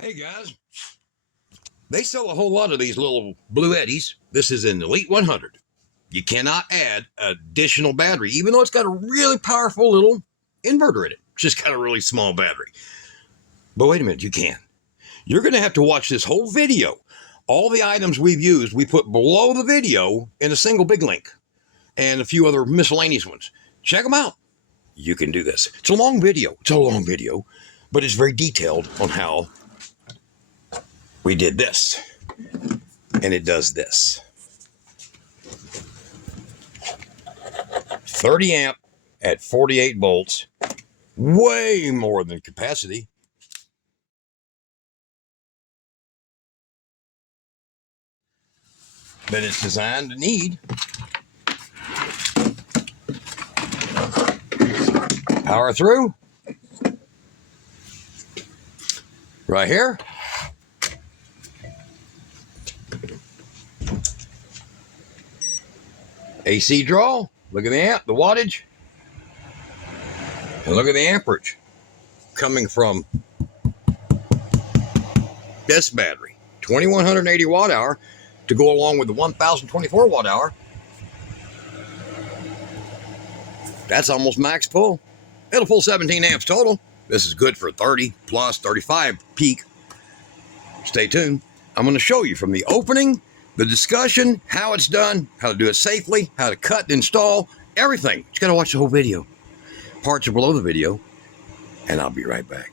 Hey guys, they sell a whole lot of these little BLUETTIs. This is an Elite 100. You cannot add additional battery, even though it's got a really powerful little inverter in it. It's just got a really small battery. But wait a minute, you can. You're going to have to watch this whole video. All the items we've used, we put below the video in a single big link and a few other miscellaneous ones. Check them out. You can do this. It's a long video. But it's very detailed on how we did this, and it does this. 30 amp at 48 volts, way more than capacity. That it's designed to need. Power through. Right here. AC draw, look at the amp, the wattage, and look at the amperage coming from this battery, 2180 watt hour to go along with the 1024 watt hour. That's almost max pull. It'll pull 17 amps total. This is good for 30 plus 35 peak. Stay tuned. I'm going to show you from the opening, the discussion, how it's done, how to do it safely, how to cut and install, everything. You got to watch the whole video. Parts are below the video, and I'll be right back.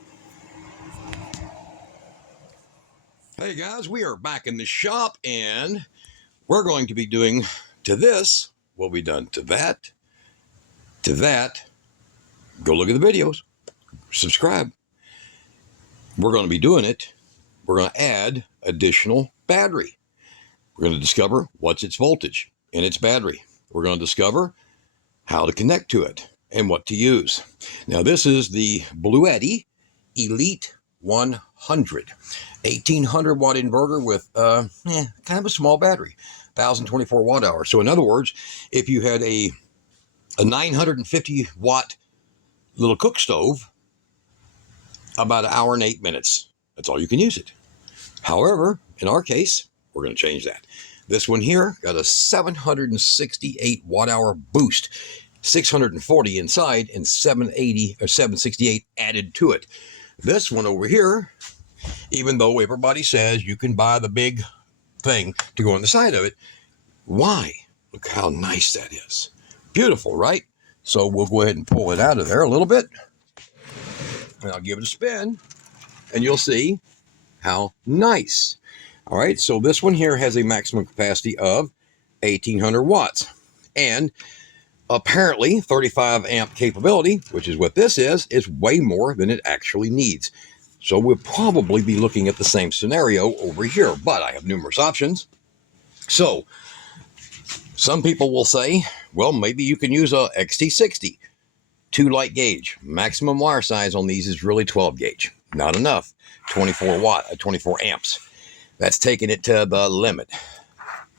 Hey guys, we are back in the shop, and we're going to be doing to this what we done to that, to that. Go look at the videos. Subscribe. We're going to be doing it. We're going to add additional battery. We're going to discover what's its voltage in its battery. We're going to discover how to connect to it and what to use. Now, this is the BLUETTI Elite 100. 1800 watt inverter with kind of a small battery, 1024 watt hour. So in other words, if you had a 950 watt little cook stove, about an hour and 8 minutes. That's all you can use it. However, in our case, we're going to change that. This one here got a 768 watt hour boost, 640 inside and 780 or 768 added to it. This one over here, even though everybody says you can buy the big thing to go on the side of it, why? Look how nice that is. Beautiful, right? So we'll go ahead and pull it out of there a little bit, and I'll give it a spin, and you'll see how nice. All right, so this one here has a maximum capacity of 1800 watts and apparently 35 amp capability, which is what this is way more than it actually needs. So we'll probably be looking at the same scenario over here, but I have numerous options. So some people will say, well, maybe you can use a XT60, 2 light gauge. Maximum wire size on these is really 12 gauge. Not enough. 24 amps. That's taking it to the limit.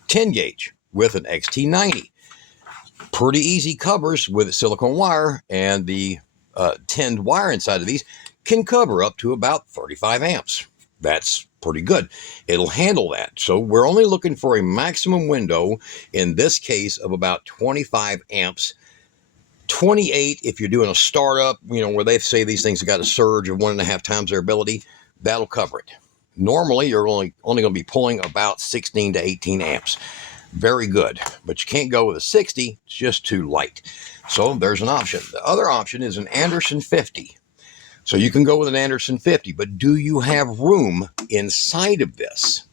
10 gauge with an XT90. Pretty easy covers with silicone wire, and the tinned wire inside of these can cover up to about 35 amps. That's pretty good. It'll handle that. So we're only looking for a maximum window, in this case, of about 25 amps. 28 if you're doing a startup, where they say these things have got a surge of 1.5 times their ability. That'll cover it. Normally, you're only going to be pulling about 16 to 18 amps. Very good. But you can't go with a 60. It's just too light. So there's an option. The other option is an Anderson 50. So you can go with an Anderson 50, but do you have room inside of this?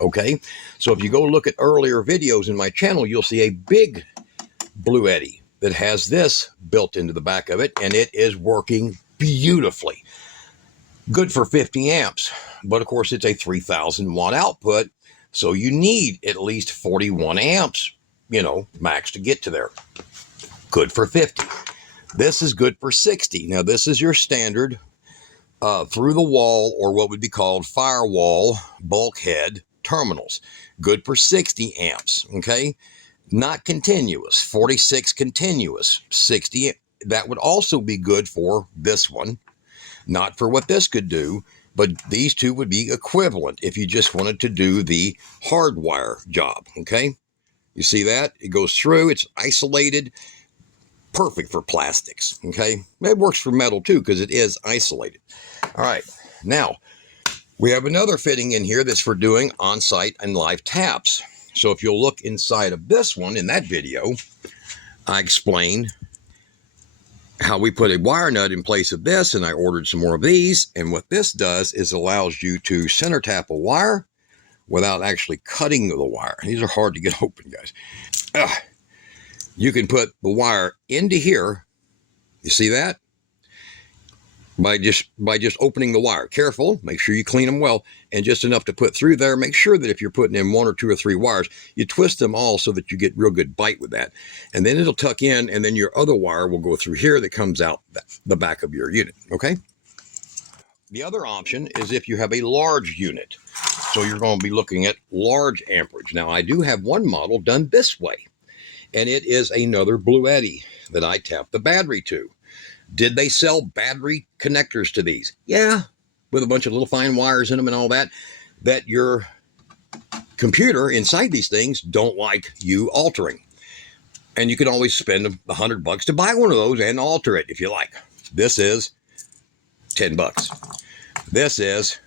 Okay. So if you go look at earlier videos in my channel, you'll see a big BLUETTI that has this built into the back of it, and it is working beautifully. Good for 50 amps, but of course it's a 3000 watt output, so you need at least 41 amps, max to get to there. Good for 50. This is good for 60. Now this is your standard through the wall, or what would be called firewall bulkhead terminals. Good for 60 amps, okay? Not continuous. 46 continuous. 60, that would also be good for this one. Not for what this could do, but these two would be equivalent if you just wanted to do the hardwire job, okay? You see that? It goes through, it's isolated, perfect for plastics, okay? It works for metal too because it is isolated. All right, now we have another fitting in here that's for doing on-site and live taps. So if you'll look inside of this one, in that video, I explained how we put a wire nut in place of this, and I ordered some more of these. And what this does is allows you to center tap a wire without actually cutting the wire. These are hard to get open, guys. You can put the wire into here. You see that? By just opening the wire. Careful, make sure you clean them well, and just enough to put through there. Make sure that if you're putting in 1 or 2 or 3 wires, you twist them all so that you get real good bite with that. And then it'll tuck in, and then your other wire will go through here that comes out the back of your unit, okay? The other option is if you have a large unit. So you're going to be looking at large amperage. Now, I do have one model done this way, and it is another BLUETTI that I tap the battery to. Did they sell battery connectors to these? Yeah, with a bunch of little fine wires in them and all that, that your computer inside these things don't like you altering. And you can always spend $100 to buy one of those and alter it if you like. This is $10. This is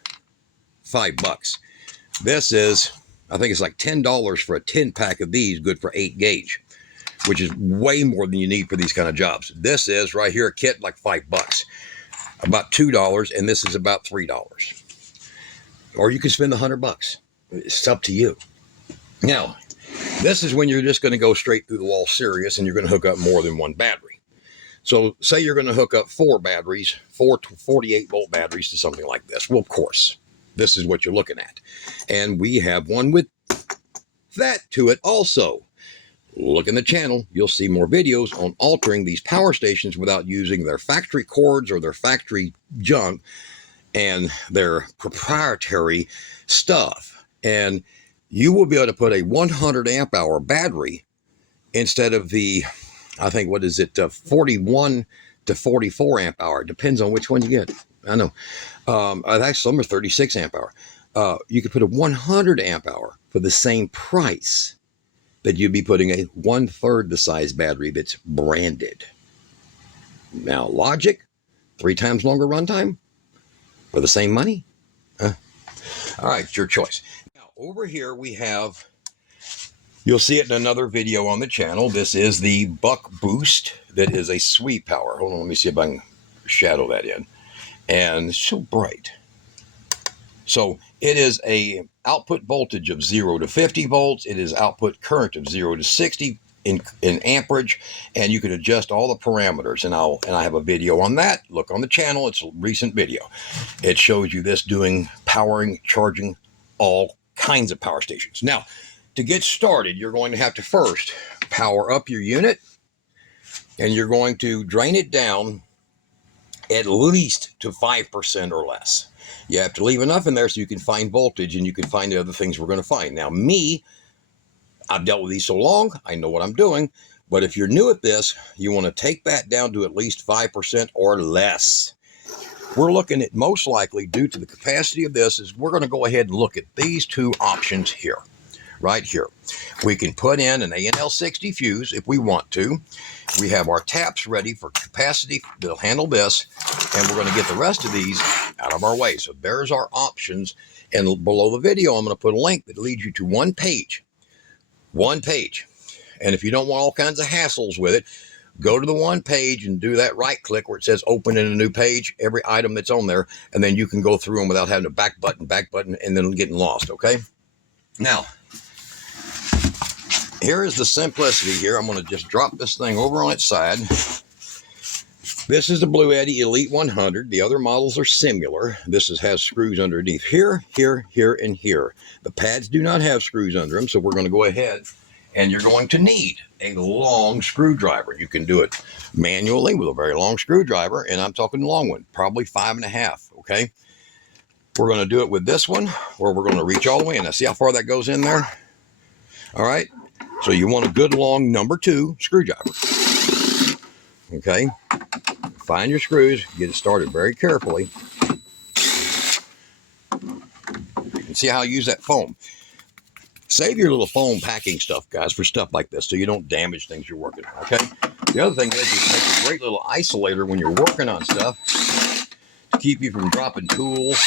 $5. This is, I think it's like $10 for a 10-pack of these, good for 8 gauge. Which is way more than you need for these kind of jobs. This is right here, a kit, like $5, about $2, and this is about $3. Or you can spend $100. It's up to you. Now, this is when you're just going to go straight through the wall serious, and you're going to hook up more than one battery. So say you're going to hook up 4 batteries, 4 48-volt batteries to something like this. Well, of course, this is what you're looking at. And we have one with that to it also. Look in the channel, you'll see more videos on altering these power stations without using their factory cords or their factory junk and their proprietary stuff. And you will be able to put a 100 amp hour battery instead of the, I think, 41 to 44 amp hour. Depends on which one you get. I know. Actually, some are 36 amp hour. You could put a 100 amp hour for the same price that you'd be putting a 1/3 the size battery that's branded. Now, logic, 3 times longer runtime for the same money? All right, it's your choice. Now, over here we have, you'll see it in another video on the channel. This is the Buck Boost that is a sweep power. Hold on, let me see if I can shadow that in. And it's so bright. So it is a output voltage of 0 to 50 volts. It is output current of 0 to 60 in amperage, and you can adjust all the parameters. And I have a video on that. Look on the channel. It's a recent video. It shows you this doing powering, charging all kinds of power stations. Now, to get started, you're going to have to first power up your unit, and you're going to drain it down at least to 5% or less. You have to leave enough in there so you can find voltage and you can find the other things we're going to find. Now, I've dealt with these so long, I know what I'm doing. But if you're new at this, you want to take that down to at least 5% or less. We're looking at, most likely, due to the capacity of this, is we're going to go ahead and look at these 2 options here. Right here. We can put in an ANL60 fuse if we want to. We have our taps ready for capacity that'll handle this, and we're going to get the rest of these out of our way. So there's our options, and below the video I'm going to put a link that leads you to one page. One page. And if you don't want all kinds of hassles with it, go to the one page and do that right click where it says open in a new page, every item that's on there, and then you can go through them without having to back button, and then getting lost, okay? Now, here is the simplicity here. I'm going to just drop this thing over on its side. This is the BLUETTI Elite 100. The other models are similar. This has screws underneath here, here, here, and here. The pads do not have screws under them, so we're going to go ahead, and you're going to need a long screwdriver. You can do it manually with a very long screwdriver, and I'm talking long one, probably 5.5, okay? We're going to do it with this one, where we're going to reach all the way in. Now, see how far that goes in there? All right. So you want a good long number 2 screwdriver. Okay. Find your screws. Get it started very carefully. see how I use that foam. Save your little foam packing stuff, guys, for stuff like this so you don't damage things you're working on, okay? The other thing is it makes a great little isolator when you're working on stuff to keep you from dropping tools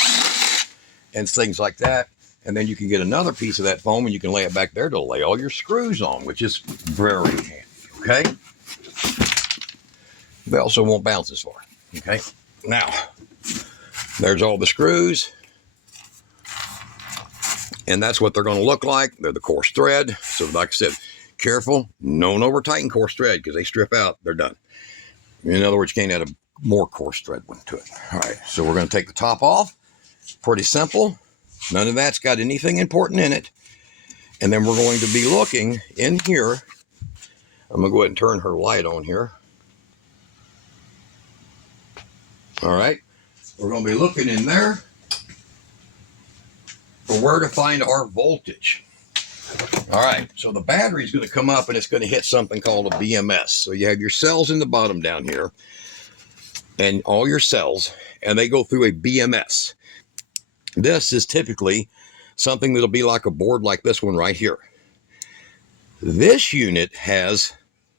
and things like that. And then you can get another piece of that foam and you can lay it back there to lay all your screws on, which is very handy, okay? They also won't bounce as far, okay? Now, there's all the screws. And that's what they're going to look like. They're the coarse thread. So like I said, careful. Don't over tighten coarse thread because they strip out. They're done. In other words, you can't add a more coarse thread one to it. All right. So we're going to take the top off. Pretty simple. None of that's got anything important in it. And then we're going to be looking in here. I'm going to go ahead and turn her light on here. All right. We're going to be looking in there for where to find our voltage. All right, so the battery is going to come up and it's going to hit something called a BMS. So you have your cells in the bottom down here and all your cells, and they go through a BMS. This is typically something that'll be like a board like this one right here. This unit has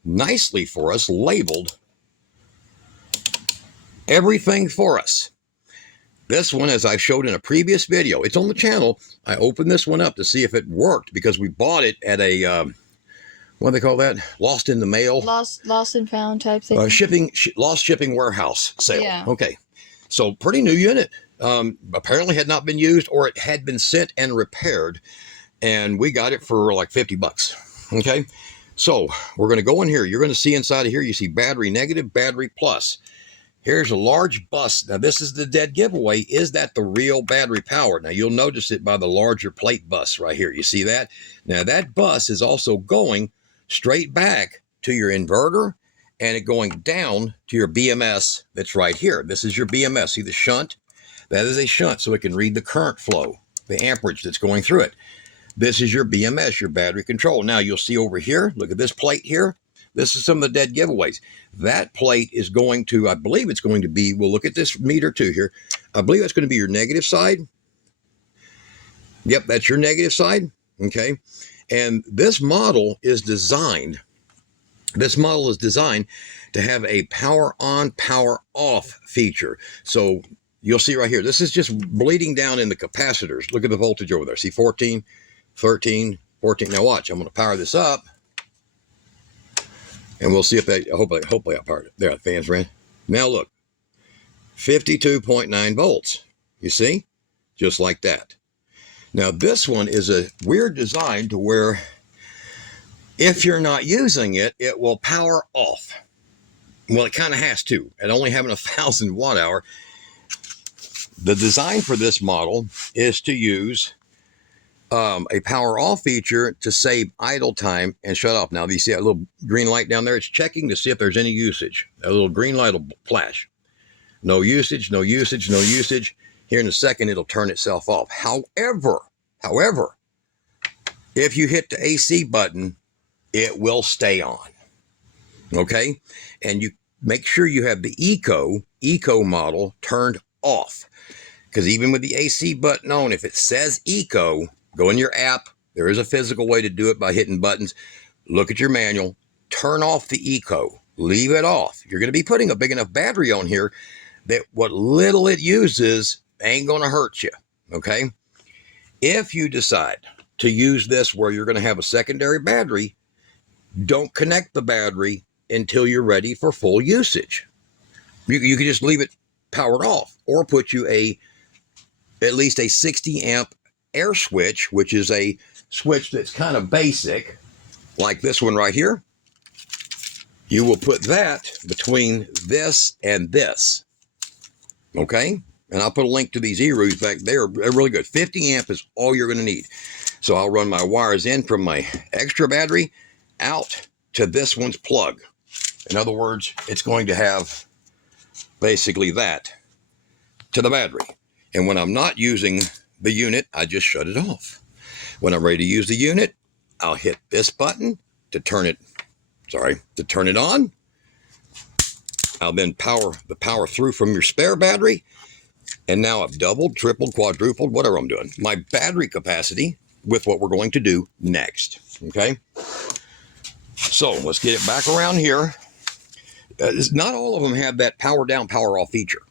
nicely for us labeled everything for us. This one, as I showed in a previous video, it's on the channel. I opened this one up to see if it worked because we bought it at a, what do they call that? Lost in the mail? Lost and found type thing. Lost shipping warehouse sale. Yeah. Okay. So pretty new unit. Apparently had not been used, or it had been sent and repaired. And we got it for like 50 bucks. Okay. So we're going to go in here. You're going to see inside of here, you see battery negative, battery plus. Here's a large bus. Now, this is the dead giveaway. Is that the real battery power? Now, you'll notice it by the larger plate bus right here. You see that? Now, that bus is also going straight back to your inverter and it going down to your BMS that's right here. This is your BMS. See the shunt? That is a shunt, so it can read the current flow, the amperage that's going through it. This is your BMS, your battery control. Now, you'll see over here, look at this plate here. This is some of the dead giveaways. That plate is going to, I believe it's going to be, we'll look at this meter too here. I believe that's going to be your negative side. Yep, that's your negative side. Okay. And this model is designed to have a power on, power off feature. So you'll see right here, this is just bleeding down in the capacitors. Look at the voltage over there. See 14, 13, 14. Now watch, I'm going to power this up. And we'll see if that, hopefully I powered it. There, the fans ran. Now look, 52.9 volts. You see? Just like that. Now this one is a weird design to where if you're not using it, it will power off. Well, it kind of has to. At only having 1,000 watt hour. The design for this model is to use a power off feature to save idle time and shut off. Now, you see that little green light down there? It's checking to see if there's any usage. That little green light will flash. No usage, no usage, no usage. Here in a second, it'll turn itself off. However, if you hit the AC button, it will stay on. Okay? And you make sure you have the Eco model turned off. Because even with the AC button on, if it says Eco, go in your app. There is a physical way to do it by hitting buttons. Look at your manual. Turn off the Eco. Leave it off. You're going to be putting a big enough battery on here that what little it uses ain't going to hurt you. Okay? If you decide to use this where you're going to have a secondary battery, don't connect the battery until you're ready for full usage. You can just leave it powered off or put you at least a 60 amp air switch, which is a switch that's kind of basic, like this one right here. You will put that between this and this. Okay? And I'll put a link to these E-Roos back there. They're really good. 50 amp is all you're going to need. So I'll run my wires in from my extra battery out to this one's plug. In other words, it's going to have basically that to the battery. And when I'm not using the unit, I just shut it off. When I'm ready to use the unit, I'll hit this button to turn it on. I'll then power through from your spare battery, And now I've doubled, tripled, quadrupled, whatever I'm doing, my battery capacity with what we're going to do next. Okay? So let's get it back around here. Not all of them have that power down, power off feature.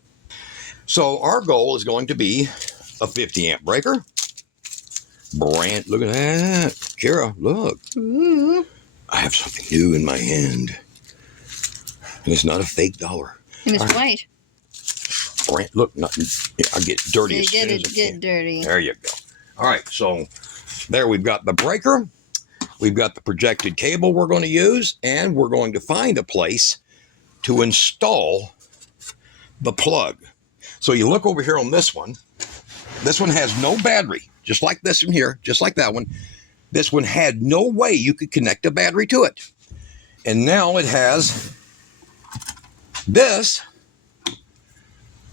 So our goal is going to be a 50 amp breaker. Brand, look at that. Kara, look. Ooh. I have something new in my hand. And it's not a fake dollar. And it's white. Brand, look, I get dirty as soon as I Get can. dirty. There you go. All right, so there we've got the breaker. We've got the projected cable we're going to use, and we're going to find a place to install the plug. So you look over here on this one. This one has no battery, just like this one here, just like that one. This one had no way you could connect a battery to it. And now it has this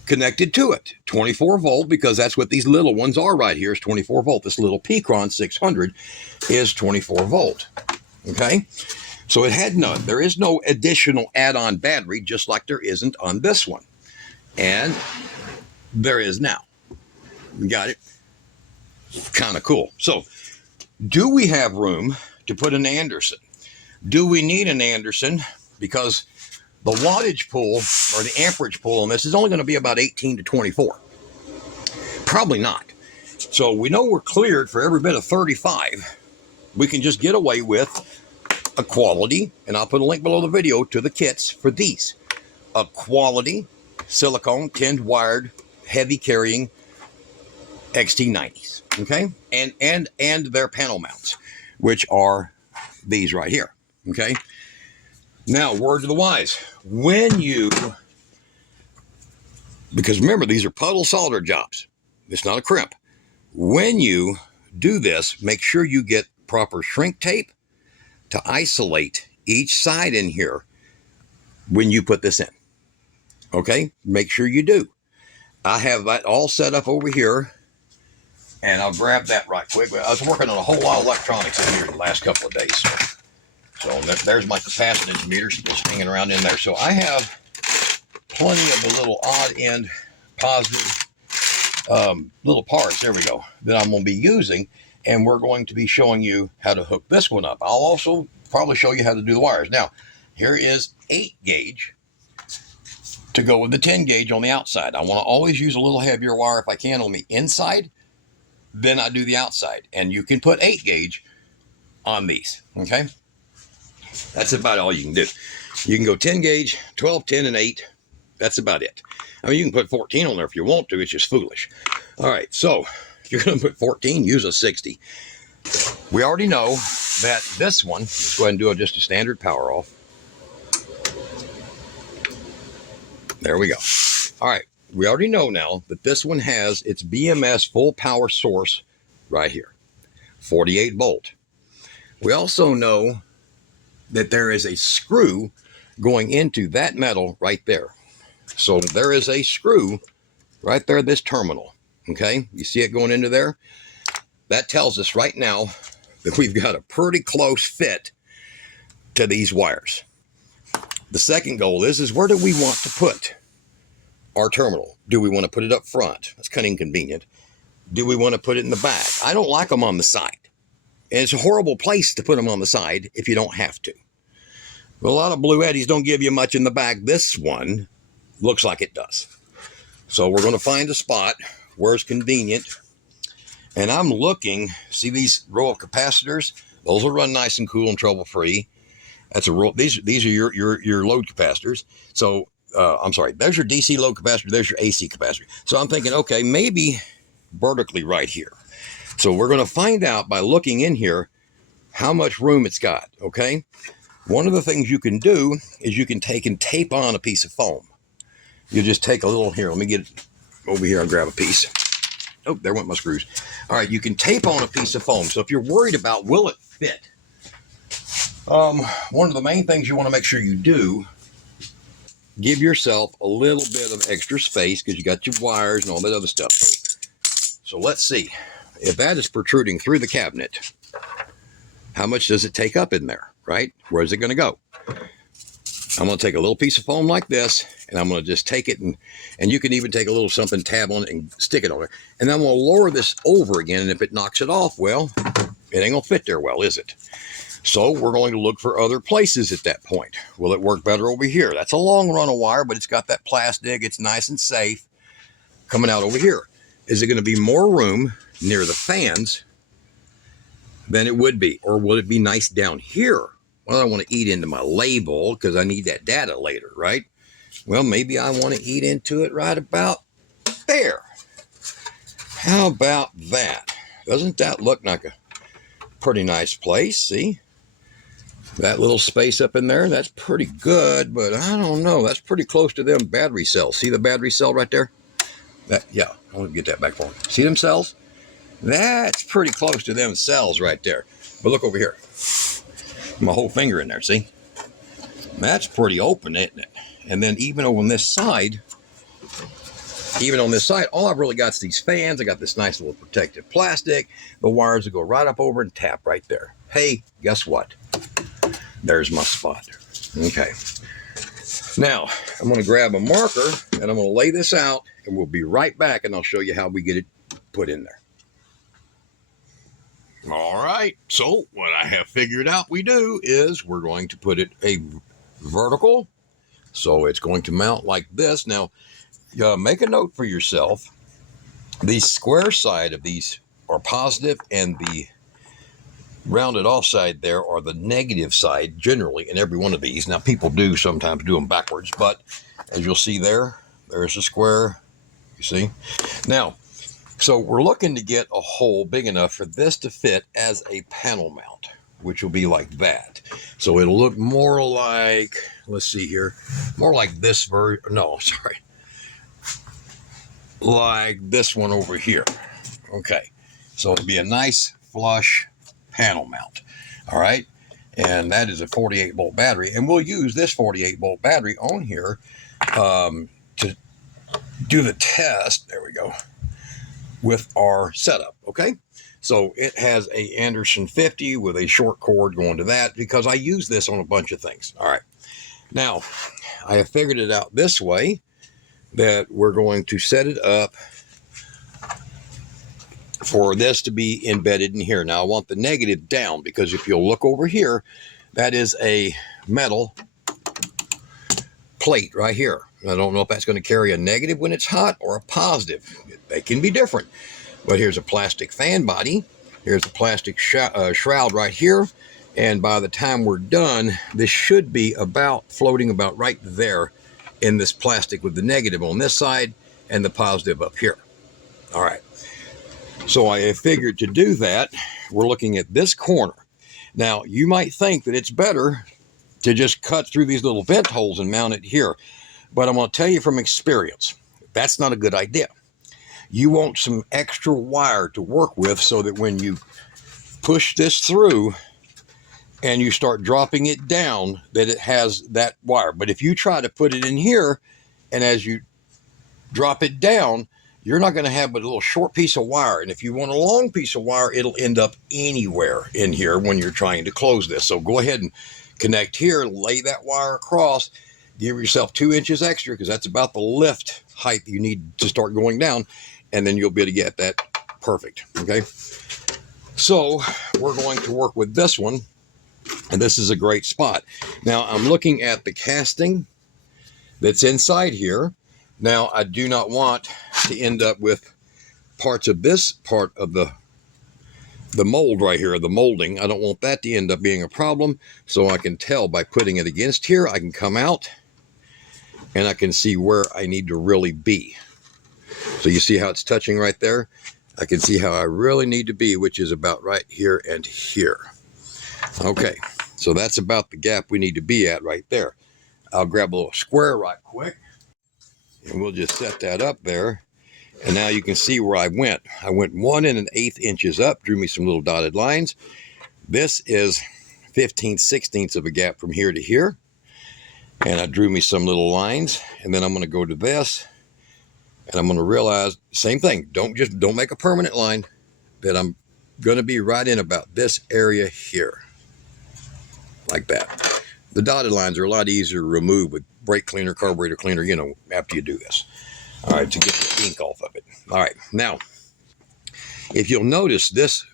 connected to it, 24 volt, because that's what these little ones are right here, is 24 volt. This little Picron 600 is 24 volt. Okay, so it had none. There is no additional add-on battery, just like there isn't on this one. And there is now. You got it? Kind of cool. So, do we have room to put an Anderson? Do we need an Anderson? Because the wattage pull or the amperage pull on this is only going to be about 18 to 24. Probably not. So we know we're cleared for every bit of 35. We can just get away with a quality, and I'll put a link below the video to the kits for these. A quality silicone, tinned wired, heavy carrying XT90s. Okay? And their panel mounts, which are these right here. Okay? Now, word to the wise. When you, because remember, these are puddle solder jobs. It's not a crimp. When you do this, make sure you get proper shrink tape to isolate each side in here when you put this in. Okay? Make sure you do. I have that all set up over here, and I'll grab that right quick. I was working on a whole lot of electronics in here the last couple of days. So there's my capacitance meter just hanging around in there. So I have plenty of the little odd end positive little parts, there we go, that I'm going to be using. And we're going to be showing you how to hook this one up. I'll also probably show you how to do the wires. Now, here is 8 gauge to go with the 10 gauge on the outside. I want to always use a little heavier wire if I can on the inside. Then I do the outside. And you can put 8 gauge on these, okay? That's about all you can do. You can go 10 gauge, 12, 10, and 8. That's about it. I mean, you can put 14 on there if you want to. It's just foolish. All right, so if you're going to put 14, use a 60. We already know that this one, let's go ahead and do just a standard power off. There we go. All right, we already know now that this one has its BMS full power source right here, 48 volt. We also know that there is a screw going into that metal right there. So there is a screw right there, this terminal. Okay, you see it going into there? That tells us right now that we've got a pretty close fit to these wires. The second goal is where do we want to put our terminal? Do we want to put it up front? That's kind of inconvenient. Do we want to put it in the back? I don't like them on the side. And it's a horrible place to put them on the side if you don't have to. Well, a lot of BLUETTIs don't give you much in the back. This one looks like it does. So we're going to find a spot where it's convenient. And I'm looking, see these row of capacitors? Those will run nice and cool and trouble-free. That's a row. These are your load capacitors. So I'm sorry, there's your DC load capacitor, there's your AC capacitor. So I'm thinking, okay, maybe vertically right here. So we're going to find out by looking in here how much room it's got, okay? One of the things you can do is you can take and tape on a piece of foam. You just take a little, here, let me get it over here and grab a piece. Oh, there went my screws. All right, you can tape on a piece of foam. So if you're worried about will it fit, one of the main things you want to make sure you do, give yourself a little bit of extra space because you got your wires and all that other stuff. So let's see. If that is protruding through the cabinet, how much does it take up in there, right? Where's it going to go? I'm going to take a little piece of foam like this, and I'm going to just take it, and you can even take a little something, tab on it, and stick it on there. And I'm going to lower this over again, and if it knocks it off, well, it ain't going to fit there well, is it? So we're going to look for other places at that point. Will it work better over here? That's a long run of wire, but it's got that plastic. It's nice and safe coming out over here. Is it going to be more room near the fans than it would be? Or will it be nice down here? Well, I don't want to eat into my label because I need that data later, right? Well, maybe I want to eat into it right about there. How about that? Doesn't that look like a pretty nice place? See? That little space up in there, that's pretty good, but I don't know. That's pretty close to them battery cells. See the battery cell right there? Yeah, I want to get that back for them. See them cells? That's pretty close to them cells right there. But look over here. My whole finger in there, see? That's pretty open, isn't it? And then even on this side, all I've really got is these fans. I got this nice little protective plastic. The wires will go right up over and tap right there. Hey, guess what? There's my spot. Okay. Now, I'm going to grab a marker, and I'm going to lay this out, and we'll be right back, and I'll show you how we get it put in there. All right, so what I have figured out we do is we're going to put it a vertical, so it's going to mount like this. Now, make a note for yourself. The square side of these are positive, and the rounded off side there are the negative side generally in every one of these. Now, people do sometimes do them backwards, but as you'll see there's a square, you see. Now, so we're looking to get a hole big enough for this to fit as a panel mount, which will be like that. So it'll look more like, let's see here, more like this version, like this one over here. Okay, so it'll be a nice flush panel mount. All right, and that is a 48 volt battery, and we'll use this 48 volt battery on here to do the test. There we go. With our setup, okay? So it has a Anderson 50 with a short cord going to that because I use this on a bunch of things. All right, now I have figured it out this way that we're going to set it up for this to be embedded in here. Now I want the negative down because if you'll look over here, that is a metal plate right here. I don't know if that's going to carry a negative when it's hot or a positive. They can be different. But here's a plastic fan body. Here's a plastic shroud right here. And by the time we're done, this should be floating about right there in this plastic with the negative on this side and the positive up here. All right. So I figured to do that, we're looking at this corner. Now, you might think that it's better to just cut through these little vent holes and mount it here. But I'm going to tell you from experience, that's not a good idea. You want some extra wire to work with so that when you push this through and you start dropping it down, that it has that wire. But if you try to put it in here, and as you drop it down, you're not going to have but a little short piece of wire. And if you want a long piece of wire, it'll end up anywhere in here when you're trying to close this. So go ahead and connect here, lay that wire across, give yourself 2 inches extra because that's about the lift height you need to start going down. And then you'll be able to get that perfect, okay? So we're going to work with this one, and this is a great spot. Now, I'm looking at the casting that's inside here. Now, I do not want to end up with parts of this part of the mold right here, the molding. I don't want that to end up being a problem, so I can tell by putting it against here, I can come out, and I can see where I need to really be. So you see how it's touching right there? I can see how I really need to be, which is about right here and here. Okay, so that's about the gap we need to be at right there. I'll grab a little square right quick, and we'll just set that up there. And now you can see where I went. I went 1 1/8 inches up, drew me some little dotted lines. This is 15/16 of a gap from here to here. And I drew me some little lines, and then I'm going to go to this. And I'm going to realize, same thing, don't make a permanent line, that I'm going to be right in about this area here. Like that. The dotted lines are a lot easier to remove with brake cleaner, carburetor cleaner, you know, after you do this. All right, to get the ink off of it. All right, now, if you'll notice this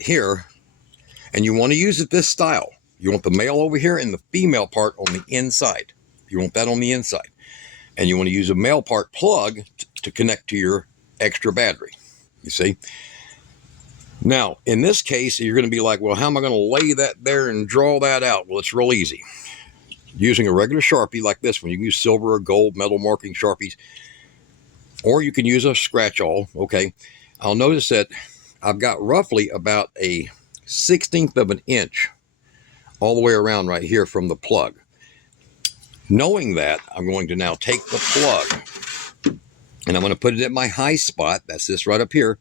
here, and you want to use it this style, you want the male over here and the female part on the inside. You want that on the inside. And you want to use a male part plug to connect to your extra battery, you see? Now, in this case, you're going to be like, well, how am I going to lay that there and draw that out? Well, it's real easy. Using a regular Sharpie like this one, you can use silver or gold metal marking Sharpies, or you can use a scratch awl, okay? I'll notice that I've got roughly about a 1/16 of an inch all the way around right here from the plug. Knowing that, I'm going to now take the plug and I'm going to put it at my high spot. That's this right up here.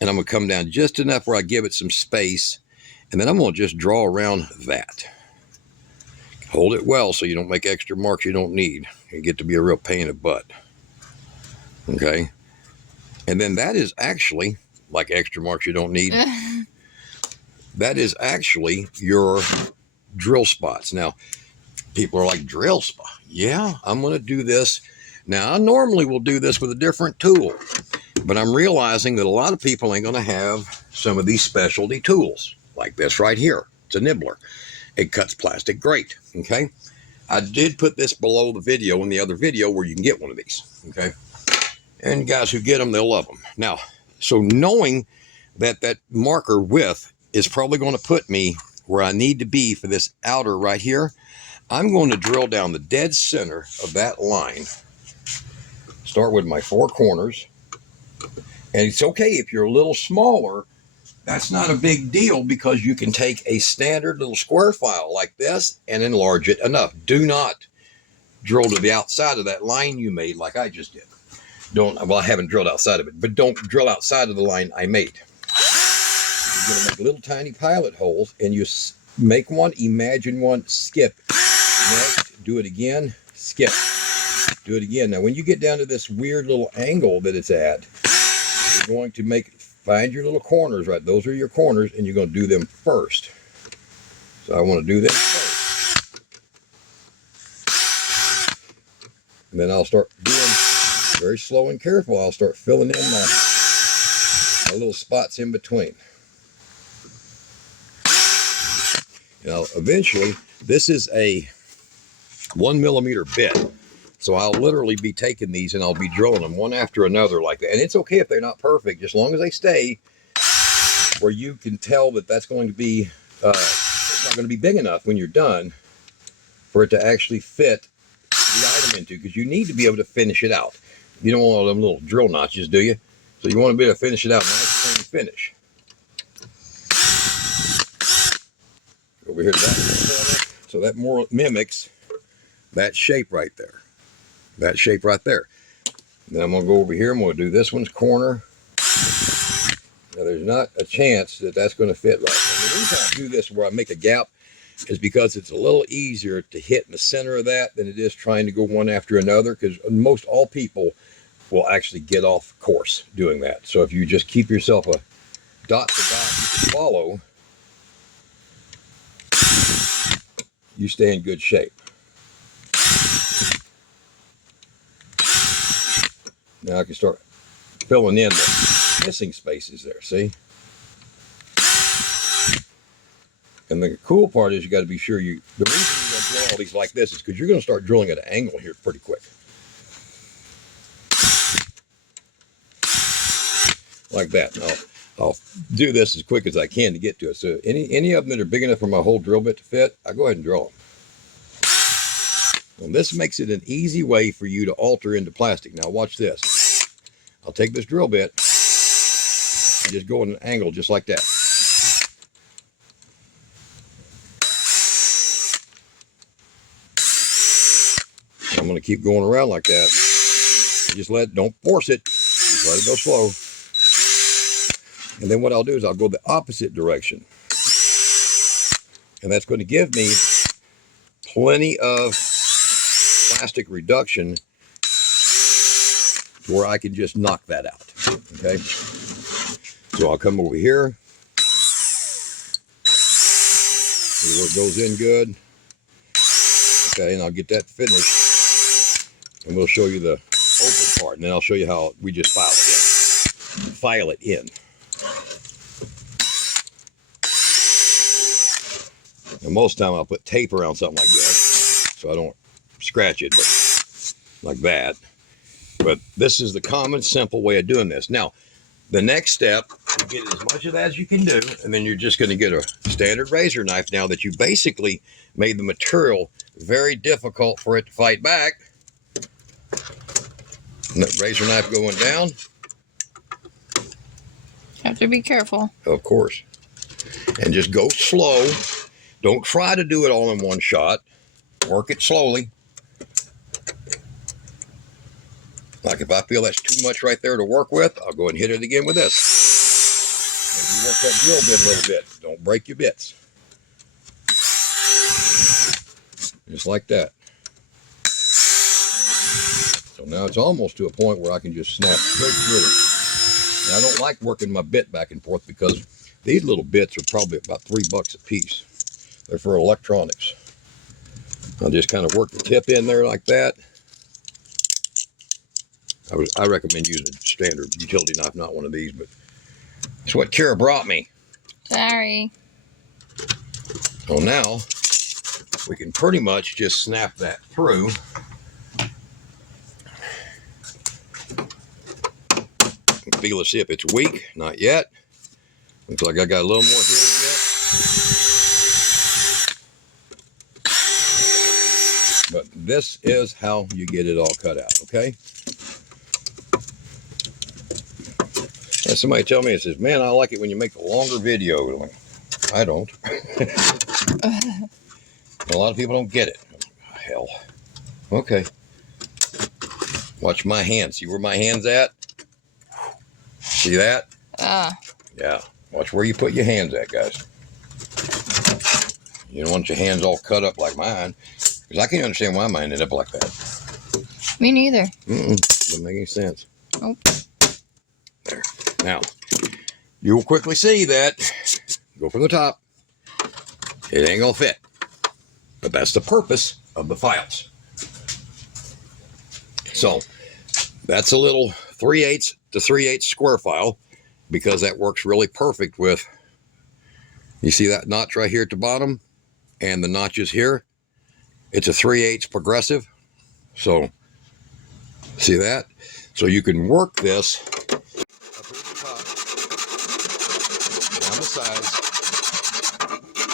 And I'm going to come down just enough where I give it some space. And then I'm going to just draw around that. Hold it well so you don't make extra marks you don't need. You get to be a real pain in the butt. Okay. And then that is actually, like extra marks you don't need, that is actually your drill spots. Now, people are like, drill spot? Yeah, I'm going to do this. Now, I normally will do this with a different tool, but I'm realizing that a lot of people ain't going to have some of these specialty tools, like this right here. It's a nibbler. It cuts plastic great, okay? I did put this below the video in the other video where you can get one of these, okay? And guys who get them, they'll love them. Now, so knowing that that marker width is probably going to put me where I need to be for this outer right here, I'm going to drill down the dead center of that line. Start with my 4 corners. And it's okay if you're a little smaller. That's not a big deal because you can take a standard little square file like this and enlarge it enough. Do not drill to the outside of that line you made like I just did. Well, I haven't drilled outside of it, but don't drill outside of the line I made. You're going to make little tiny pilot holes, and you make one, imagine one, skip. Next, do it again, skip. Do it again. Now, when you get down to this weird little angle that it's at, you're going to find your little corners, right? Those are your corners, and you're going to do them first. So I want to do them first. And then I'll start doing very slow and careful. I'll start filling in my little spots in between. Now, eventually, this is a 1 millimeter bit. So I'll literally be taking these and I'll be drilling them one after another like that. And it's okay if they're not perfect, just as long as they stay where you can tell that that's going to be, it's not going to be big enough when you're done for it to actually fit the item into, because you need to be able to finish it out. You don't want all them little drill notches, do you? So you want to be able to finish it out nice, clean finish. Over here to that corner. So that more mimics that shape right there. That shape right there. Then I'm going to go over here. I'm going to do this one's corner. Now there's not a chance that that's going to fit right. And the reason I do this where I make a gap is because it's a little easier to hit in the center of that than it is trying to go one after another, because most all people will actually get off course doing that. So if you just keep yourself a dot to dot you can follow, you stay in good shape. Now I can start filling in the missing spaces there, see? And the cool part is you got to be sure the reason you're going to drill all these like this is because you're going to start drilling at an angle here pretty quick. Like that. Now, I'll do this as quick as I can to get to it. So any of them that are big enough for my whole drill bit to fit, I go ahead and drill them. And this makes it an easy way for you to alter into plastic. Now watch this. I'll take this drill bit and just go at an angle just like that. I'm going to keep going around like that. Just don't force it. Just let it go slow. And then what I'll do is I'll go the opposite direction. And that's going to give me plenty of plastic reduction to where I can just knock that out. Okay. So I'll come over here. See where it goes in good. Okay, and I'll get that finished, and we'll show you the open part, and then I'll show you how we just file it in. File it in. And most of the time I'll put tape around something like this so I don't scratch it, but like that. But this is the common, simple way of doing this. Now, the next step, you get as much of that as you can do, and then you're just going to get a standard razor knife now that you basically made the material very difficult for it to fight back. And that razor knife going down. Have to be careful. Of course. And just go slow. Don't try to do it all in one shot. Work it slowly. Like if I feel that's too much right there to work with, I'll go and hit it again with this. Maybe work that drill bit a little bit. Don't break your bits. Just like that. So now it's almost to a point where I can just snap straight through it. Now, I don't like working my bit back and forth because these little bits are probably about $3 a piece. They're for electronics. I'll just kind of work the tip in there like that. I recommend using a standard utility knife, not one of these, but it's what Kara brought me. Sorry. So now we can pretty much just snap that through. Feel to see if it's weak. Not yet. Looks like I got a little more here yet. But this is how you get it all cut out, okay? And somebody tell me, it says, man, I like it when you make a longer video. Like, I don't. A lot of people don't get it. Oh, hell. Okay. Watch my hands. See where my hand's at? See that? Yeah. Watch where you put your hands at, guys. You don't want your hands all cut up like mine. Because I can't understand why mine ended up like that. Me neither. Doesn't make any sense. Nope. There. Now, you will quickly see that. Go from the top. It ain't going to fit. But that's the purpose of the files. So, that's a little 3/8 to 3/8 square file, because that works really perfect with, you see that notch right here at the bottom and the notches here? It's a 3/8 progressive. So, see that? So you can work this up here at the top, down the sides.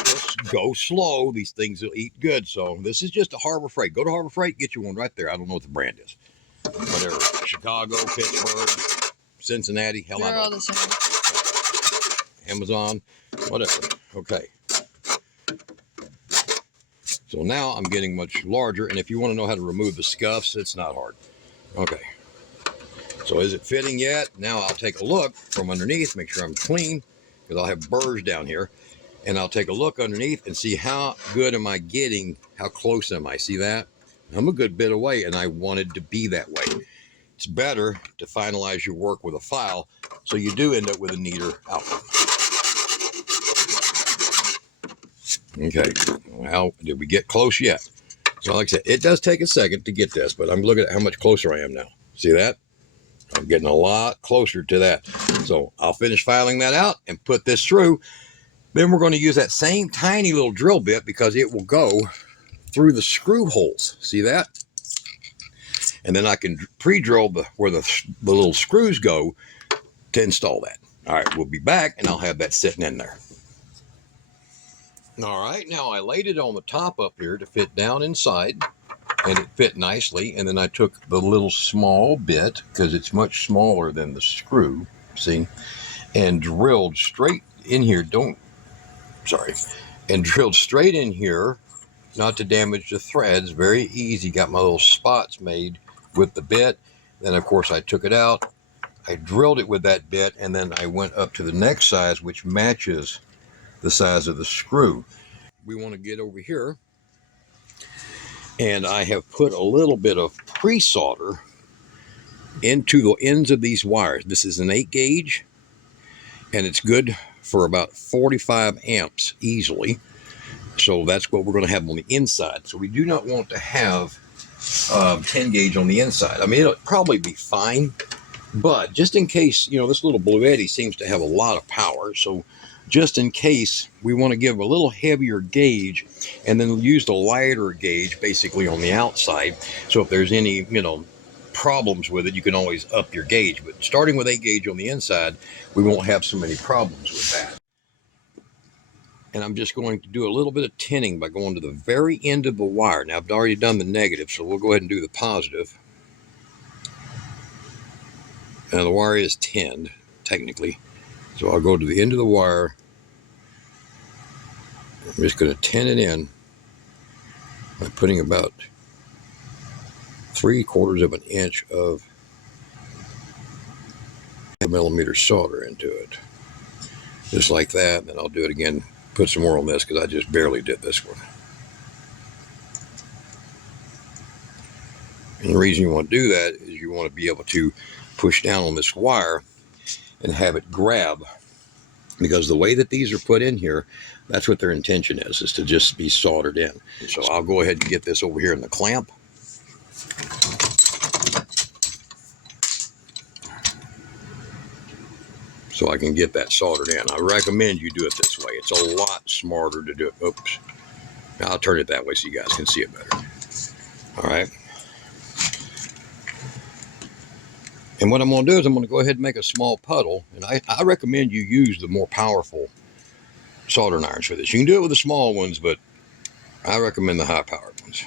Just go slow. These things will eat good. So this is just a Harbor Freight. Go to Harbor Freight, get you one right there. I don't know what the brand is. Whatever. Chicago, Pittsburgh, Cincinnati, hell, I don't know. They're all the same. Amazon, whatever. Okay. So now I'm getting much larger, and if you want to know how to remove the scuffs, it's not hard. Okay. So is it fitting yet? Now I'll take a look from underneath, make sure I'm clean, because I'll have burrs down here, and I'll take a look underneath and see how good am I getting, how close am I? See that? I'm a good bit away, and I wanted to be that way. It's better to finalize your work with a file, so you do end up with a neater outcome. Okay, how did we get close yet? So like I said, it does take a second to get this, but I'm looking at how much closer I am now. See that? I'm getting a lot closer to that. So I'll finish filing that out and put this through. Then we're going to use that same tiny little drill bit, because it will go through the screw holes. See that? And then I can pre-drill where the little screws go to install that. All right, we'll be back, and I'll have that sitting in there. All right, now I laid it on the top up here to fit down inside, and it fit nicely. And then I took the little small bit, because it's much smaller than the screw, see, and drilled straight in here. And drilled straight in here, not to damage the threads. Very easy. Got my little spots made with the bit. Then, of course, I took it out. I drilled it with that bit, and then I went up to the next size, which matches the size of the screw. We want to get over here, and I have put a little bit of pre-solder into the ends of these wires. This is an 8 gauge, and it's good for about 45 amps easily. So that's what we're going to have on the inside. So we do not want to have 10 gauge on the inside. I mean, it'll probably be fine, but just in case, you know, this little BLUETTI seems to have a lot of power. So just in case, we want to give a little heavier gauge and then use the lighter gauge basically on the outside. So if there's any, you know, problems with it, you can always up your gauge. But starting with 8 gauge on the inside, we won't have so many problems with that. And I'm just going to do a little bit of tinning by going to the very end of the wire. Now, I've already done the negative, so we'll go ahead and do the positive. Now, the wire is tinned, technically. So I'll go to the end of the wire. I'm just going to tin it in by putting about 3/4 of an inch of 1mm solder into it. Just like that. And then I'll do it again. Put some more on this because I just barely did this one. And the reason you want to do that is you want to be able to push down on this wire and have it grab, because the way that these are put in here, that's what their intention is to just be soldered in. So I'll go ahead and get this over here in the clamp. So I can get that soldered in. I recommend you do it this way. It's a lot smarter to do it. Oops. I'll turn it that way so you guys can see it better. All right. And what I'm going to do is I'm going to go ahead and make a small puddle. And I recommend you use the more powerful soldering irons for this. You can do it with the small ones, but I recommend the high-powered ones.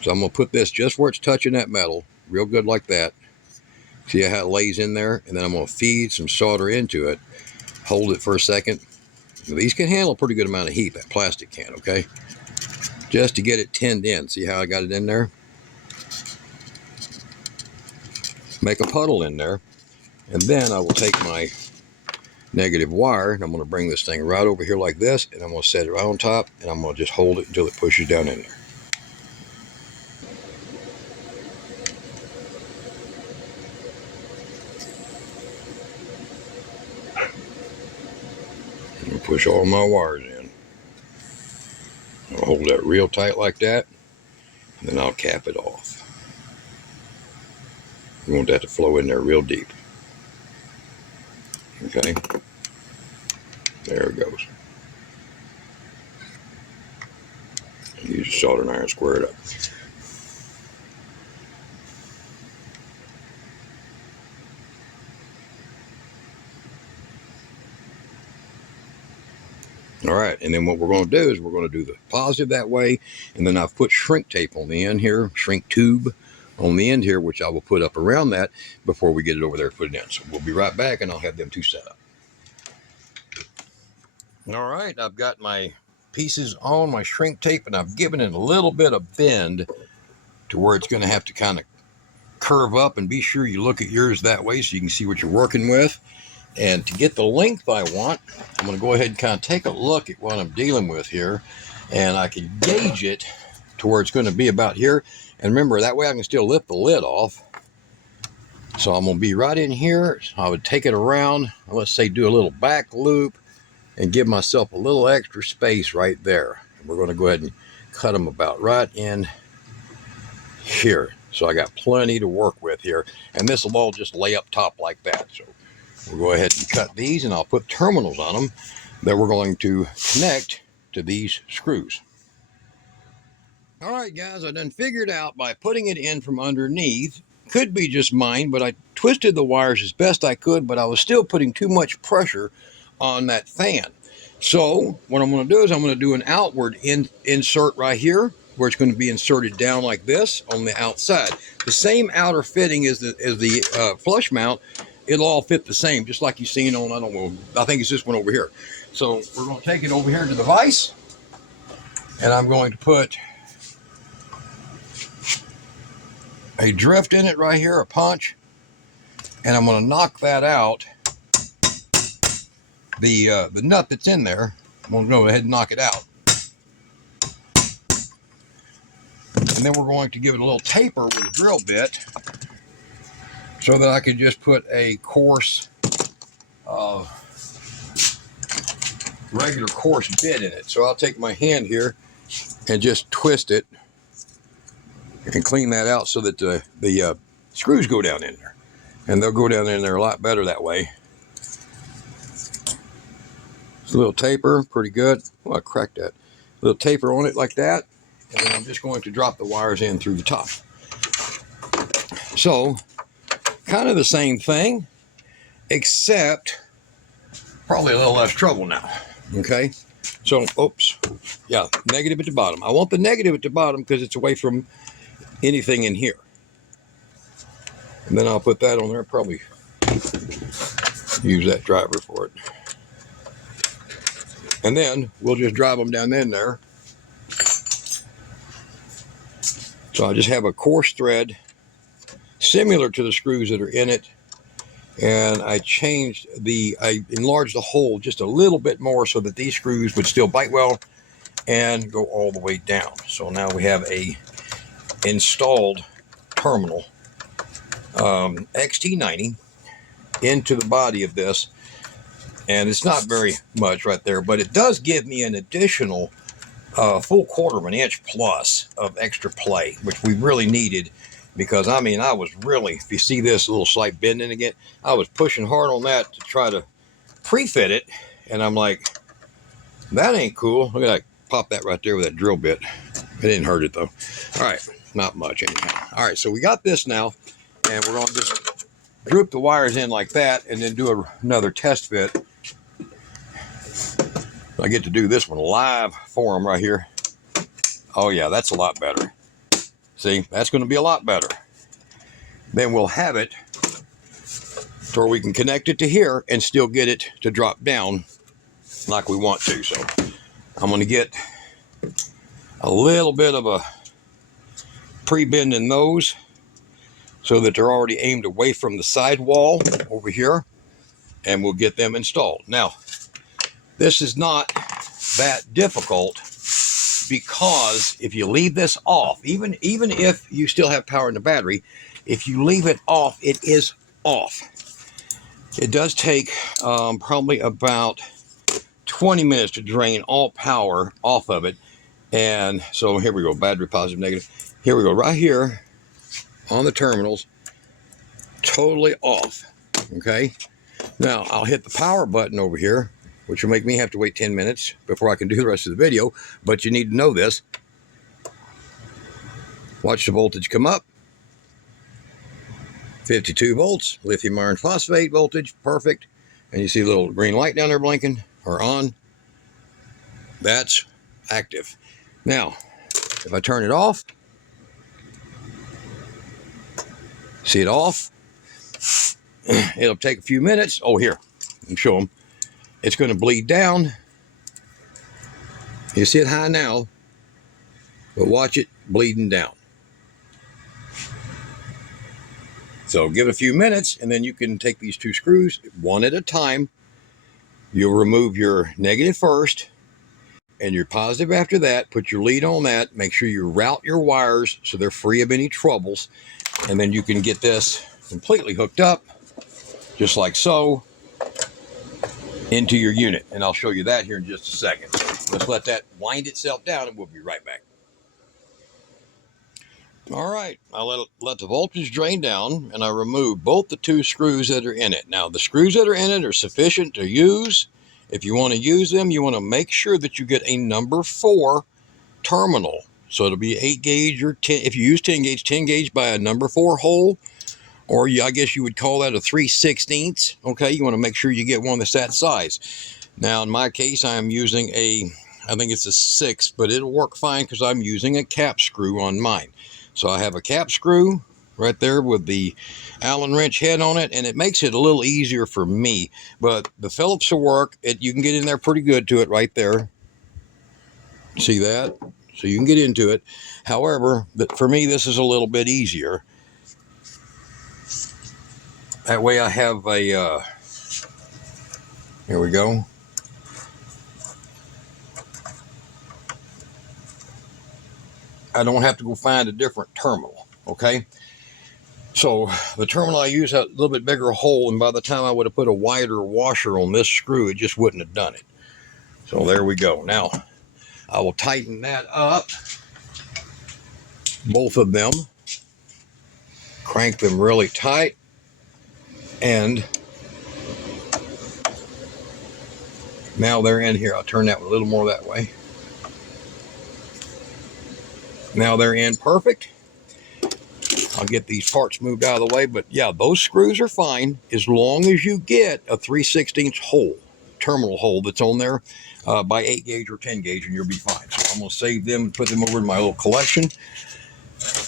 So I'm going to put this just where it's touching that metal, real good like that. See how it lays in there? And then I'm going to feed some solder into it. Hold it for a second. Now, these can handle a pretty good amount of heat, that plastic can, okay? Just to get it tinned in. See how I got it in there? Make a puddle in there. And then I will take my negative wire and I'm going to bring this thing right over here like this. And I'm going to set it right on top. And I'm going to just hold it until it pushes down in there. Push all my wires in. I'll hold that real tight like that, and then I'll cap it off. You want that to flow in there real deep. Okay, there it goes. Use a soldering iron, square it up. All right, and then what we're going to do is we're going to do the positive that way, and then I've put shrink tape on the end here, shrink tube on the end here, which I will put up around that before we get it over there to put it in. So we'll be right back, and I'll have them two set up. All right, I've got my pieces on my shrink tape, and I've given it a little bit of bend to where it's going to have to kind of curve up, and be sure you look at yours that way so you can see what you're working with. And to get the length I want, I'm going to go ahead and kind of take a look at what I'm dealing with here, and I can gauge it to where it's going to be about here. And remember, that way I can still lift the lid off. So I'm going to be right in here. I would take it around, let's say do a little back loop and give myself a little extra space right there. And we're going to go ahead and cut them about right in here. So I got plenty to work with here, and this will all just lay up top like that. So we'll go ahead and cut these, and I'll put terminals on them that we're going to connect to these screws. All right, guys, I done figured out by putting it in from underneath. Could be just mine, but I twisted the wires as best I could, but I was still putting too much pressure on that fan. So what I'm going to do is I'm going to do an outward insert right here, where it's going to be inserted down like this on the outside. The same outer fitting as the flush mount. It'll all fit the same, just like you've seen on, I don't know, I think it's this one over here. So we're going to take it over here to the vise, and I'm going to put a drift in it right here, a punch, and I'm going to knock that out. The nut that's in there, I'm going to go ahead and knock it out. And then we're going to give it a little taper with a drill bit so that I can just put a coarse regular coarse bit in it. So I'll take my hand here and just twist it and clean that out so that the screws go down in there. And they'll go down in there a lot better that way. It's a little taper, pretty good. Well, I cracked that. A little taper on it like that. And then I'm just going to drop the wires in through the top. So, kind of the same thing, except probably a little less trouble now. Okay? So, oops. Yeah, negative at the bottom. I want the negative at the bottom because it's away from anything in here. And then I'll put that on there. Probably use that driver for it. And then we'll just drive them down in there. So I just have a coarse thread similar to the screws that are in it. And I enlarged the hole just a little bit more so that these screws would still bite well and go all the way down. So now we have a installed terminal XT90 into the body of this. And it's not very much right there, but it does give me an additional full 1/4 of an inch plus of extra play, which we really needed. Because, I mean, I was really, if you see this little slight bending again, I was pushing hard on that to try to pre-fit it. And I'm like, that ain't cool. Look at that, pop that right there with that drill bit. It didn't hurt it, though. All right, not much anyhow. All right, so we got this now. And we're going to just group the wires in like that and then do another test fit. I get to do this one live for them right here. Oh, yeah, that's a lot better. See, that's going to be a lot better. Then we'll have it to where we can connect it to here and still get it to drop down like we want to. So I'm going to get a little bit of a pre-bend in those so that they're already aimed away from the side wall over here, and we'll get them installed. Now, this is not that difficult, because if you leave this off, even if you still have power in the battery, if you leave it off, it is off. It does take probably about 20 minutes to drain all power off of it. And so here we go, battery positive, negative. Here we go, right here on the terminals, totally off. Okay, now I'll hit the power button over here, which will make me have to wait 10 minutes before I can do the rest of the video, but you need to know this. Watch the voltage come up. 52 volts, lithium iron phosphate voltage, perfect. And you see a little green light down there blinking, or on. That's active. Now, if I turn it off, see it off? It'll take a few minutes. Oh, here, let me show them. It's going to bleed down. You see it high now, but watch it bleeding down. So give it a few minutes, and then you can take these two screws one at a time. You'll remove your negative first and your positive after that. Put your lead on that. Make sure you route your wires so they're free of any troubles. And then you can get this completely hooked up, just like so, into your unit. And I'll show you that here in just a second. Let's let that wind itself down, and we'll be right back. All right, I let the voltage drain down, and I removed both the two screws that are in it. Now, the screws that are in it are sufficient to use. If you want to use them, you want to make sure that you get a number 4 terminal. So it'll be 8 gauge or 10. If you use 10 gauge by a number 4 hole, or I guess you would call that a 3/16. Okay, you want to make sure you get one that's that size. Now, in my case, I'm using I think it's a 6, but it'll work fine because I'm using a cap screw on mine. So I have a cap screw right there with the Allen wrench head on it, and it makes it a little easier for me. But the Phillips will work. You can get in there pretty good to it right there. See that? So you can get into it. However, for me, this is a little bit easier. That way I have a, here we go. I don't have to go find a different terminal, okay? So the terminal I use has a little bit bigger hole, and by the time I would have put a wider washer on this screw, it just wouldn't have done it. So there we go. Now I will tighten that up, both of them, crank them really tight, and now they're in here. I'll turn that one a little more that way. Now they're in perfect. I'll get these parts moved out of the way, but yeah, those screws are fine as long as you get a 3/16 hole, terminal hole that's on there by 8 gauge or 10 gauge, and you'll be fine. So I'm going to save them and put them over in my little collection.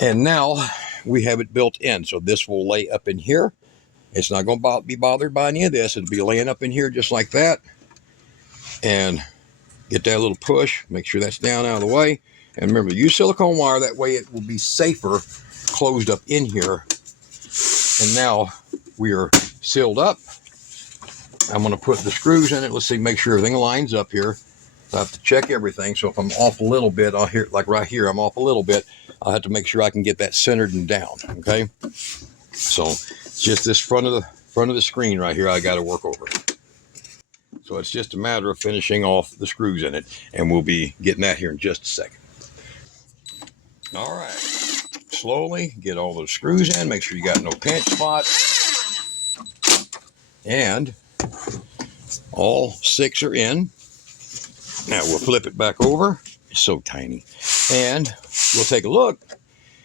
And now we have it built in. So this will lay up in here. It's not going to be bothered by any of this. It'll be laying up in here just like that. And get that little push. Make sure that's down out of the way. And remember, use silicone wire. That way it will be safer closed up in here. And now we are sealed up. I'm going to put the screws in it. Let's see, make sure everything lines up here. I have to check everything. So if I'm off a little bit, I'll hear, like right here, I'm off a little bit. I'll have to make sure I can get that centered and down. Okay. So it's just this front of the screen right here I got to work over. So it's just a matter of finishing off the screws in it, and we'll be getting that here in just a second. All right. Slowly get all those screws in. Make sure you got no pinch spots. And all 6 are in. Now we'll flip it back over. It's so tiny. And we'll take a look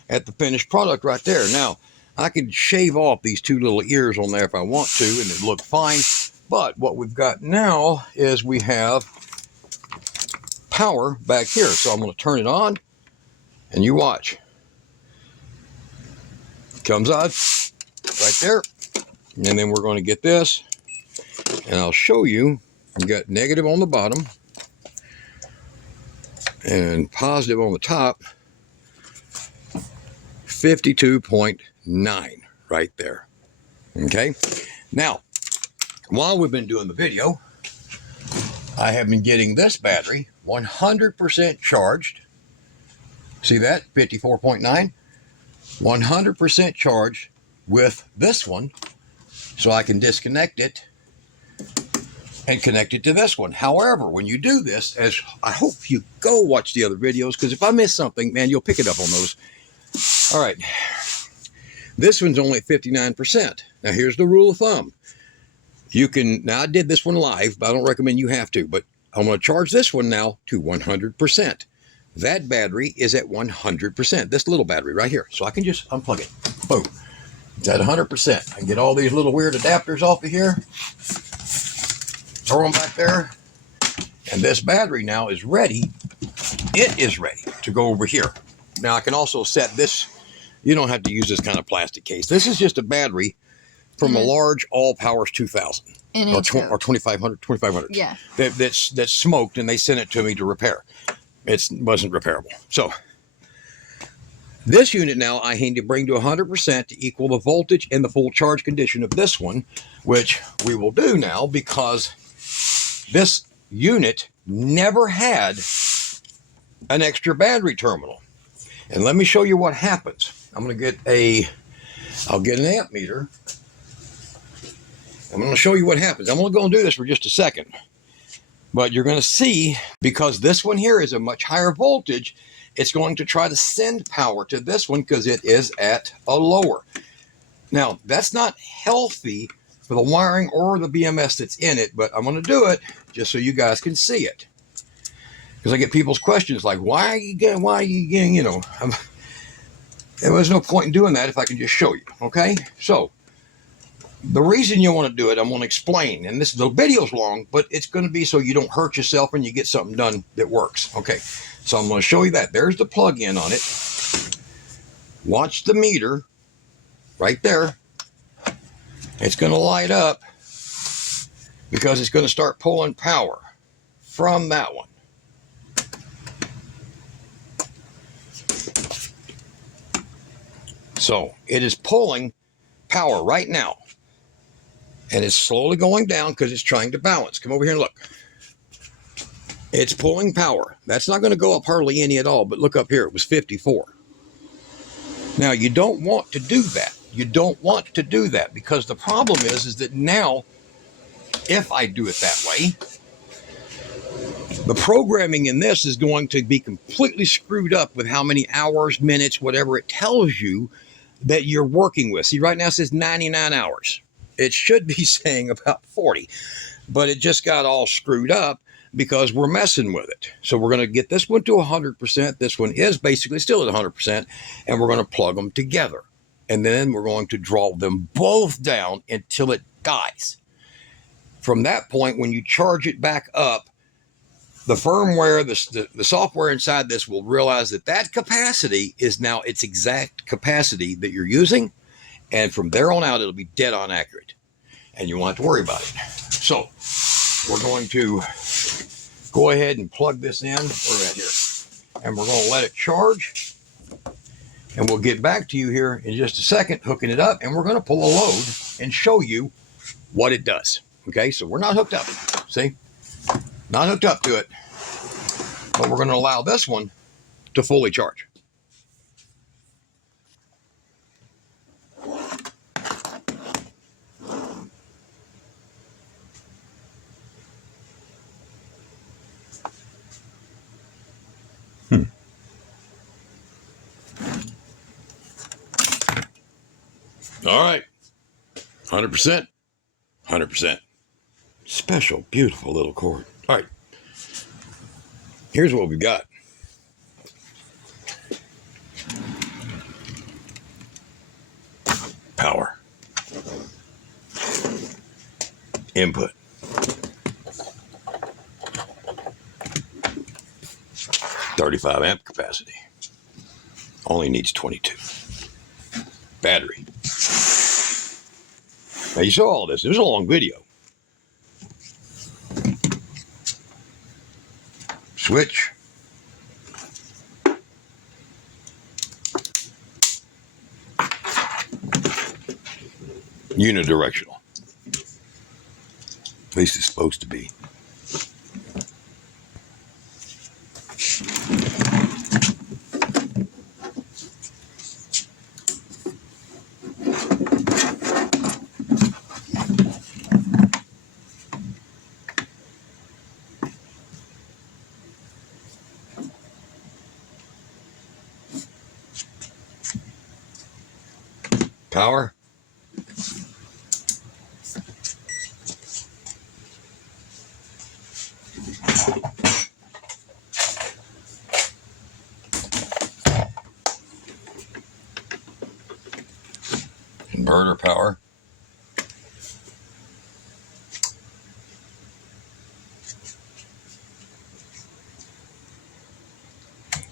at the finished product right there. Now, I could shave off these 2 little ears on there if I want to, and it look fine. But what we've got now is we have power back here. So I'm going to turn it on, and you watch. It comes on right there. And then we're going to get this, and I'll show you. I've got negative on the bottom and positive on the top. 52.9 right there. Okay. Now, while we've been doing the video, I have been getting this battery 100% charged. See that? 54.9. 100% charged with this one. So I can disconnect it and connect it to this one. However, when you do this, as I hope you go watch the other videos, because if I miss something, man, you'll pick it up on those. All right. This one's only at 59%. Now, here's the rule of thumb. You can, now I did this one live, but I don't recommend you have to, but I'm going to charge this one now to 100%. That battery is at 100%, this little battery right here. So I can just unplug it. Boom. It's at 100%. I can get all these little weird adapters off of here. Throw them back there. And this battery now is ready. It is ready to go over here. Now I can also set this. You don't have to use this kind of plastic case. This is just a battery from a large All Powers 2000 or 2500. Yeah. That's smoked, and they sent it to me to repair. It wasn't repairable. So this unit now I need to bring to 100% to equal the voltage and the full charge condition of this one, which we will do now because this unit never had an extra battery terminal. And let me show you what happens. I'm going to get I'll get an amp meter. I'm going to show you what happens. I'm only going to do this for just a second. But you're going to see, because this one here is a much higher voltage, it's going to try to send power to this one because it is at a lower. Now, that's not healthy for the wiring or the BMS that's in it, but I'm going to do it just so you guys can see it. Because I get people's questions like, why are you getting, you know, there was no point in doing that if I can just show you, okay? So, the reason you want to do it, I'm going to explain, and the video's long, but it's going to be so you don't hurt yourself and you get something done that works. Okay, so I'm going to show you that. There's the plug-in on it. Watch the meter right there. It's going to light up because it's going to start pulling power from that one. So it is pulling power right now. And it's slowly going down because it's trying to balance. Come over here and look. It's pulling power. That's not going to go up hardly any at all, but look up here. It was 54. Now, you don't want to do that. You don't want to do that because the problem is that now, if I do it that way, The programming in this is going to be completely screwed up with how many hours, minutes, whatever it tells you that you're working with. See, right now it says 99 hours. It should be saying about 40, but it just got all screwed up because we're messing with it. So we're going to get this one to 100%. This one is basically still at 100%, and we're going to plug them together. And then we're going to draw them both down until it dies. From that point, when you charge it back up, the firmware, the software inside this will realize that capacity is now its exact capacity that you're using. And from there on out, it'll be dead on accurate. And you won't have to worry about it. So we're going to go ahead and plug this in. We're right here. And we're going to let it charge. And we'll get back to you here in just a second, hooking it up. And we're going to pull a load and show you what it does. Okay, so we're not hooked up. See? Not hooked up to it. But we're going to allow this one to fully charge. All right. 100%. 100%. Special, beautiful little cord. All right. Here's what we've got. Power. Input. 35 amp capacity. Only needs 22. Battery. Now you saw all this. It was a long video. Switch. Unidirectional. At least it's supposed to be. Power. Inverter power.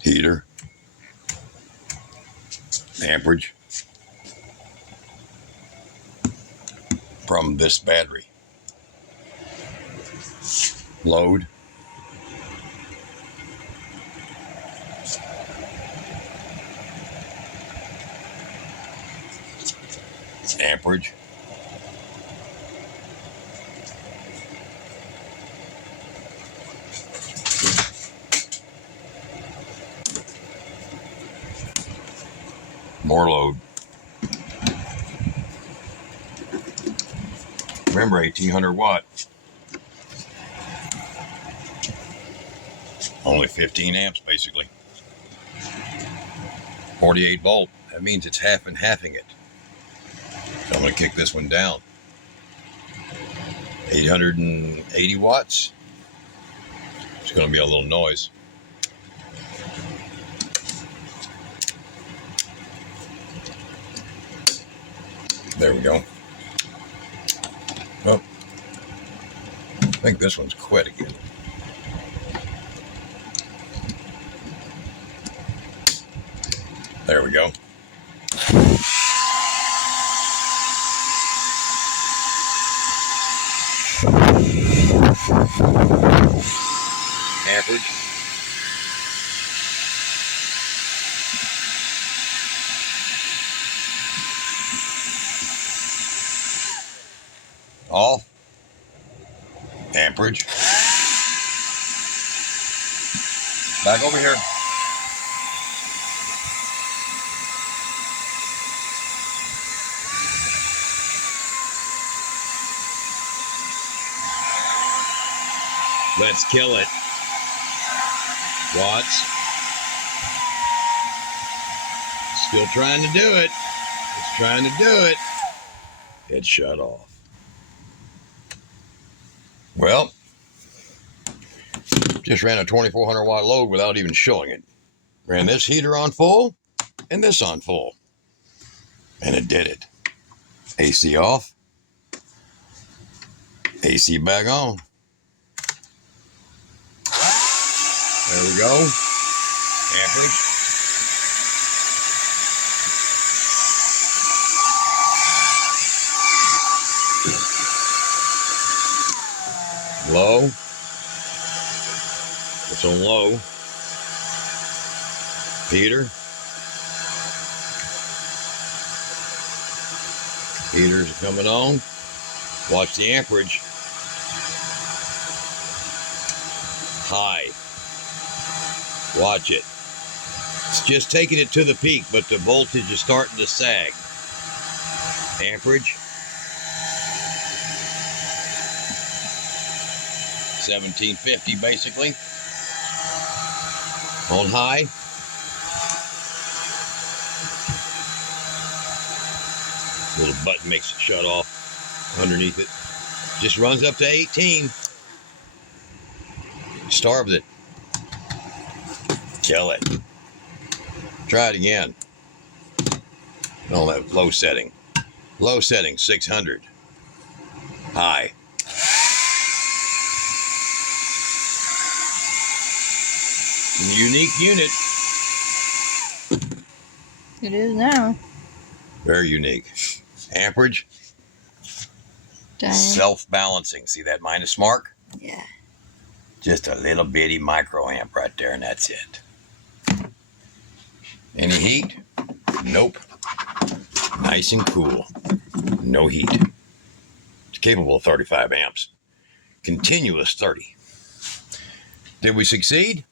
Heater. Amperage. From this battery. Load. Amperage. More load. Remember, 1800 watt. Only 15 amps, basically. 48 volt. That means it's half and halving it. So I'm going to kick this one down. 880 watts. It's going to be a little noise. There we go. Oh, I think this one's quit again. There we go. Amperage. Off. Amperage. Back over here. Let's kill it. Watts. Still trying to do it. It's trying to do it. It shut off. Well, just ran a 2400 watt load without even showing it. Ran this heater on full and this on full. And it did it. AC off. AC back on. There we go. Amperage. Low. It's on low. Heater. Heaters are coming on. Watch the amperage. High. Watch it. It's just taking it to the peak, but the voltage is starting to sag. Amperage. 1750 basically. On high. Little button makes it shut off underneath it. Just runs up to 18. Starves it. Kill it. Try it again. On that low setting. Low setting, 600. High. Unique unit. It is now. Very unique. Amperage. Dang. Self-balancing. See that minus mark? Yeah. Just a little bitty microamp right there, and that's it. Any heat? Nope. Nice and cool. No heat. It's capable of 35 amps. Continuous 30. Did we succeed?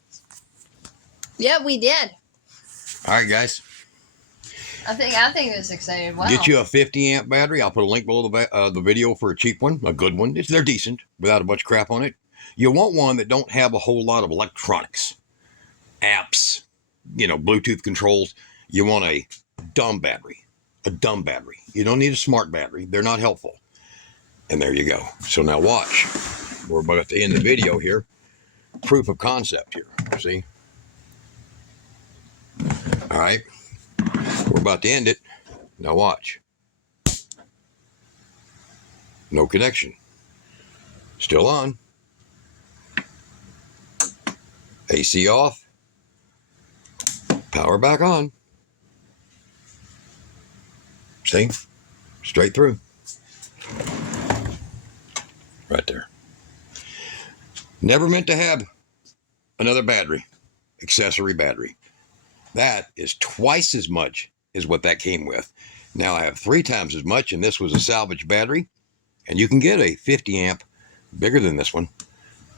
Yeah, we did. All right, guys. I think it was excited. Wow. Get you a 50 amp battery. I'll put a link below the video for a cheap one, a good one. They're decent without a bunch of crap on it. You want one that don't have a whole lot of electronics, apps, Bluetooth controls. You want a dumb battery, You don't need a smart battery. They're not helpful. And there you go. So now watch. We're about to end the video here. Proof of concept here. See? All right. We're about to end it. Now watch. No connection. Still on. AC off. Power back on. See? Straight through. Right there. Never meant to have another battery. Accessory battery. That is twice as much as what that came with. Now I have 3 times as much, and this was a salvage battery. And you can get a 50 amp, bigger than this one,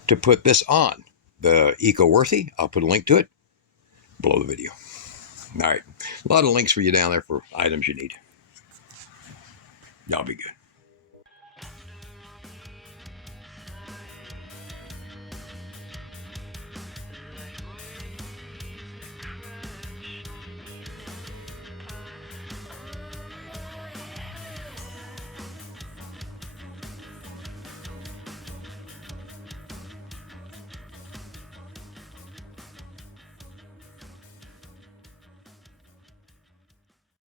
to put this on. The Eco-Worthy, I'll put a link to it below the video. All right. A lot of links for you down there for items you need. Y'all be good.